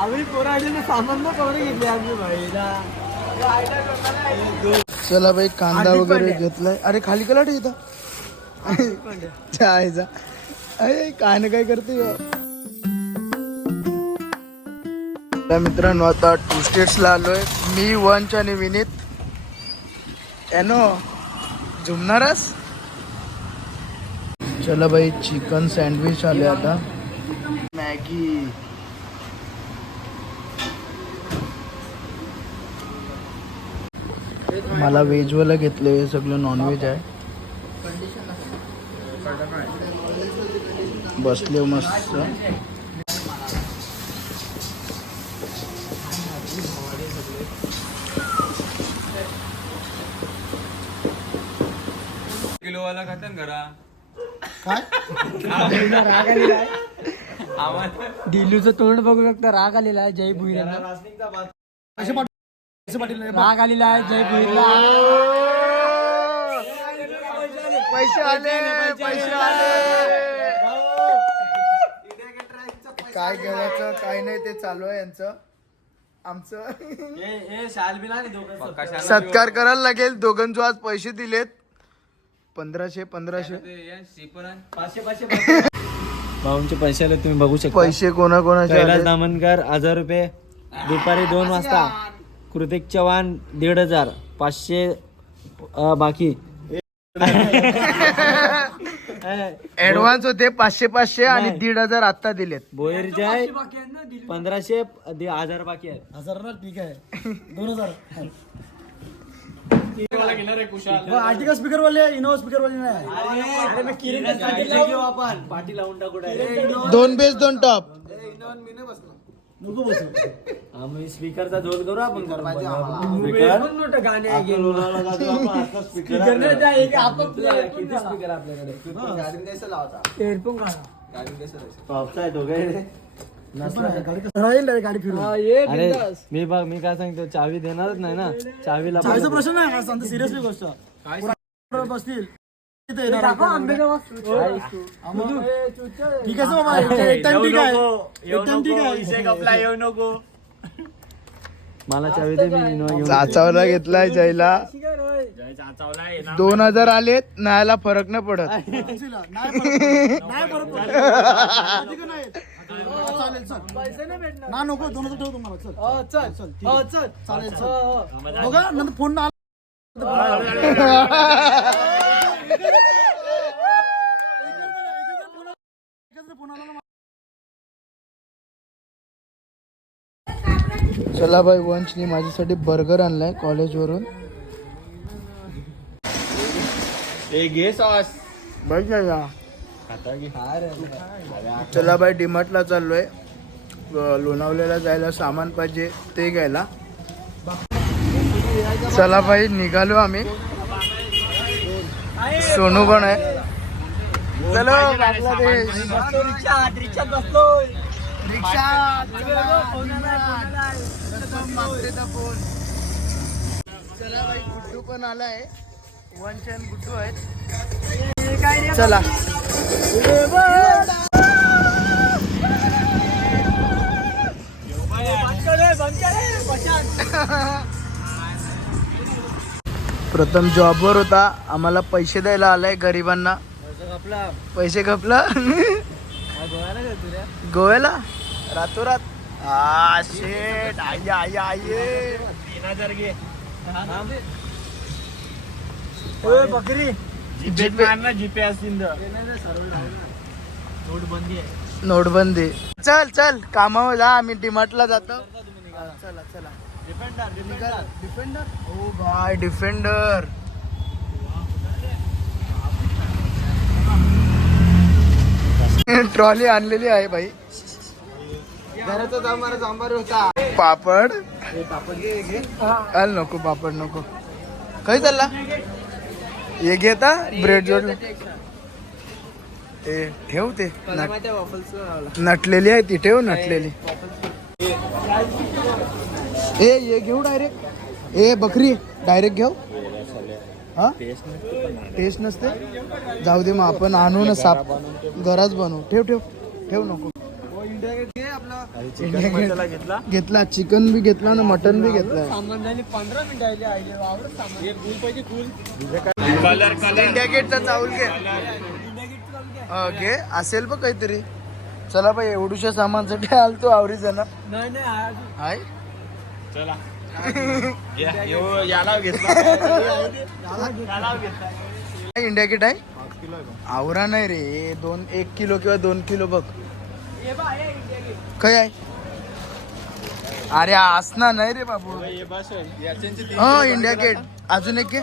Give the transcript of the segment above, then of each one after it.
आम्ही पोराडीने सामान ना करून घेतले आम्ही भाईला चला बाई कांदा वगैरे घेतलाय. अरे खाली कलाट इथं. जायचा अरे काय करते ह्यो? तर मित्रांनो आता टू स्टेट्सला आलोय. मी वंच आणि विनीत. एनो झुमणारच चला बाई चिकन सँडविच आले आता. मॅगी. मला व्हेजवाला घेतलं हे सगळं नॉनव्हेज आहे. बसले मस्त. किलोवाला घरा. काय? राग आलेला आहे. आम्हाला दिल्लूचं तोंड बघू शकता राग आलेला आहे जय भुईराला राग आलेला आहे जय पैसे आले पैसे आले. काय घेवायचं काय नाही ते चालू आहे यांचं. आमचं. सत्कार करायला लागेल. दोघांचो आज पैसे दिलेत. पंधराशे पंधराशे. भाऊंचे पैसे आले तुम्ही बघू शकता. पैसे कोणा कोणाचे कैलास? दामनकर हजार रुपये. दुपारी दोन वाजता. कृतिक चव्हाण दीड हजार पाचशे अं, बाकी. ऍडव्हान्स होते पाचशे पाचशे आणि. दीड हजार आता दिलेत. बोयरचे आहे पंधराशे दि- हजार बाकी आहेत. हजार ना ठीक आहे. दोन हजार. आर्टिकल स्पीकर वाले इनोवा स्पीकर वाले नाही आपण. पाठी लावून टाकू direct. दोन. बेस दोन टॉप. नको बसू. आम्ही स्पीकरचा झोल करू आपण स्पीकर आपल्याकडे. गाडी फिरून. अरे मी बघ मी काय सांगतो चावी देणारच नाही ना. चावीला प्रश्न नाही सिरियसली गोष्ट. बसतील. हा. ठीक आहे. सर बाबा एक टाइम ठीक आहे एक टाइम ठीक आहे मला चावी दे मी इनोवा घेऊन चाचावला घेतलाय जयला. दोन हजार आलेत नायला फरक नाही पडत. हा, चालेल ना नको दोन हजार ठेव तुम्हाला चल. चल. चल. चालेल चल. बघा नंतर फोन चला बाई वंशनी माझ्यासाठी बर्गर आणलाय कॉलेजवरून बघ ना या. चला बाई डिमार्टला चाललोय. लोणावल्याला जायला सामान पाहिजे ते घ्यायला. चला बाई निघालो आम्ही. सोनू पण आहे. चलो चला बाई गुड्डू पण आलाय. वंचन गुड्डू आहेत. चला. प्रथम जॉबवर होता. आम्हाला पैसे द्यायला आलाय गरिबांना. पैसे खपला. गोव्याला? रातोरात. हा शेट आई आई आई बकरी. जीपे असतील नोटबंदी चल चल. कामावर जा आम्ही डिमार्टला जातो. चला चला. डिफेंडर ओ भाय डिफेंडर. ट्रॉली आणलेली आहे भाई. पापड? चाल नको पापड नको. काही चालला? हे घेता ब्रेड जोड ते ठेव ते नट- नटलेली आहे ती ठेव नटलेली. ए ये घेऊ डायरेक्ट ए बकरी डायरेक्ट घेऊ. हा? टेस्ट नसते. जाऊ दे मग आपण आणू ना साप. घराच बनवू. ठेव ठेव. ठेव नको. घेतला. चिकन बी घेतला ना मटन बी घेतला. इंडिया गेटचा चावल घे. घे. असेल बघ काहीतरी. चला बाई एवढूशा सामानसाठी आलतो आवरी जण हाय. काय इंडिया गेट आहे? आवरा नाही रे. दोन एक किलो किंवा दोन किलो बघ. काय आहे? अरे असना नाही रे बाबू. हो इंडिया गेट अजून एक घे.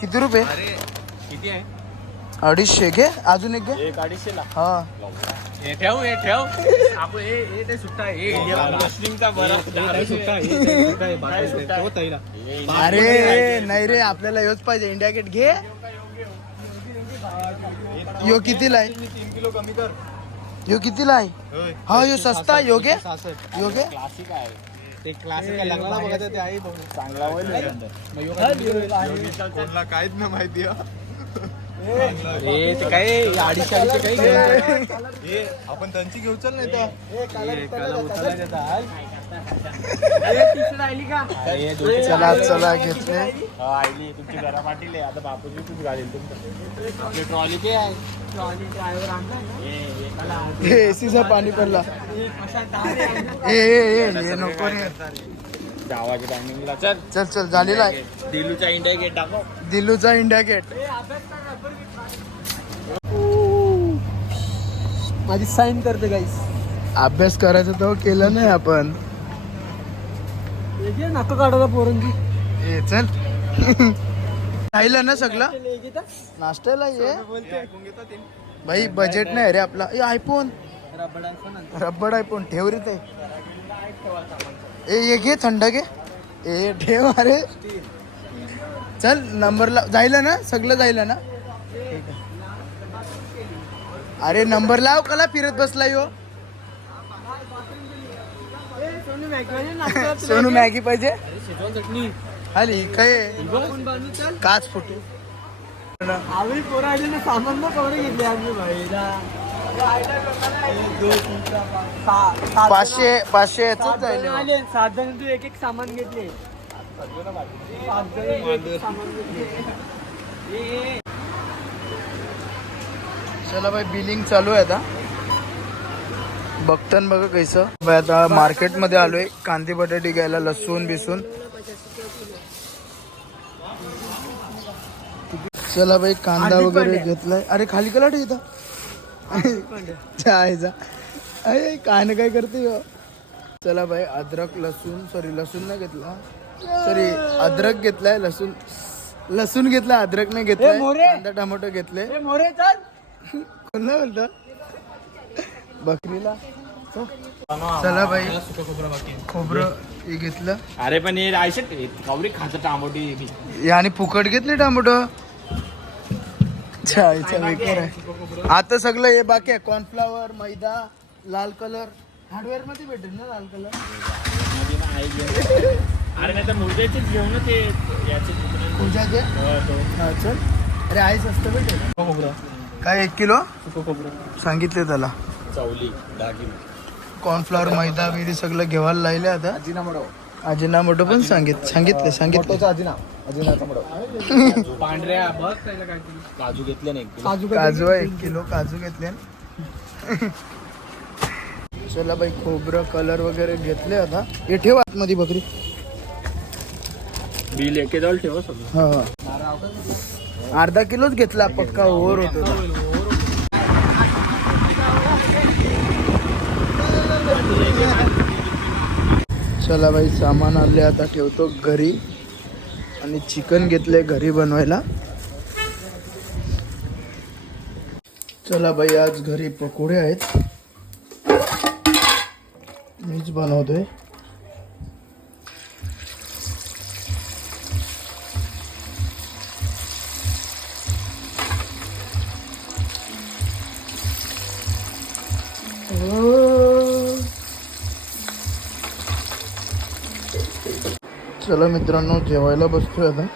किती रुपये? किती आहे? अडीचशे घे. अजून एक घे. एक अडीचशे ला. हा. हे ठेव हे ठेव. आपण हे हे ते सुट्टा आहे. हे इंडिया मुस्लिमचा बरं. सुट्टा अरे नाही रे आपल्याला योच पाहिजे. इंडिया गेट घे. यो कितीला आहे? तीन किलो कमी कर. यो कितीला आहे? हा यो सस्ता आहे, यो घे यो घे क्लासिक आहे. ते क्लासिक लग्नाला बघायचं ते आहे चांगला होईल काहीच ना माहिती ए ते काय अडीचशे अडीचशे काही आपण त्यांची घेऊ चल नाही तर चला चला घेतले. आईली तुमची घरा पाठीले आता बापूजी तूच घालील तुमचं? आपली ट्रॉली ते आहे एसीचा पाणी पडला. ए ए ए, नको रे. टायमिंगला चल. चल चल झालेला आहे. दिलूचा इंडिया गेट टाको दिल्लूचा इंडिया गेट. माझी साईन करते गाईस अभ्यास करायचा तो केला नाही आपण. नाक काढायला पोरांची ए चल. राहिलं ना सगळं? नाश्त्याला ये. भाई बजेट नाही रे आपला. आयफोन रब्बड आयफोन ठेव रे ते. ए ये घे थंड घे. ए ठेव अरे. चल नंबरला जायला ना सगळं जायला ना. अरे नंबर लाव कला फिरत बसला यो. सोनू मॅगी पाहिजे. आली काय काच फुटू आम्ही पोरं घेतले आम्ही भाईला. पाचशे पाचशे याच आले. सात जण तू एक एक सामान घेतले. सात जण एक एक सामान घेतले. चला भाई बिलिंग चालू आहे आता. बघतान बघा कैसं. आता मार्केटमध्ये आलोय. कांदे बटाटे घ्यायला लसूण बिसून. चला भाई कांदा वगैरे घेतलाय. अरे खाली कला इथं. जायचा अरे कान काय करते ह्यो? चला भाई अद्रक लसूण सॉरी लसूण नाही घेतला. सॉरी अद्रक घेतलाय लसूण. लसूण घेतला अद्रक नाही घेतलाय. कांदा टोमॅटो घेतले. ए, मोरे चल. कोणला बोलतो बकरीला. चला. बाई. खोबरं हे घेतलं. अरे पण हे आयशे कवरी खायचं टांबोटी हे आणि फुकट घेतली टोमॅटो? चायचा बेकार आहे आता सगळं हे बाकी आहे. कॉर्नफ्लावर मैदा लाल कलर हार्डवेअरमध्ये भेटेल ना लाल कलर अरे नाही तर मुर्द्याचेच घेऊ ना ते. याचे पूजाचे हा अरे आई स्वस्त भेटेल. काय एक किलो? सांगितले त्याला. चवली दहा किलो कॉर्नफ्लॉवर मैदा बिरी सगळं घेवायला लागले आता. अजिना मोठं पण सांगित सांगितले सांगितले. पांढऱ्या बघ त्याला काजू घेतले नाही काजू काजू आहे एक किलो काजू घेतले. चला बाई खोबरं कलर वगैरे घेतले आता. हे ठेव आतमध्ये बकरी. बिल एके ठेव सगळं. हा हा. अर्धा किलोच घेतला पक्का ओव्हर होतो. चला बाई सामान आले आता ठेवतो घरी. आणि चिकन घेतले घरी बनवायला. चला बाई आज घरी पकोडे आहेत. मीच बनवतोय. हो. चला मित्रांनो जेवायला बसतोय आता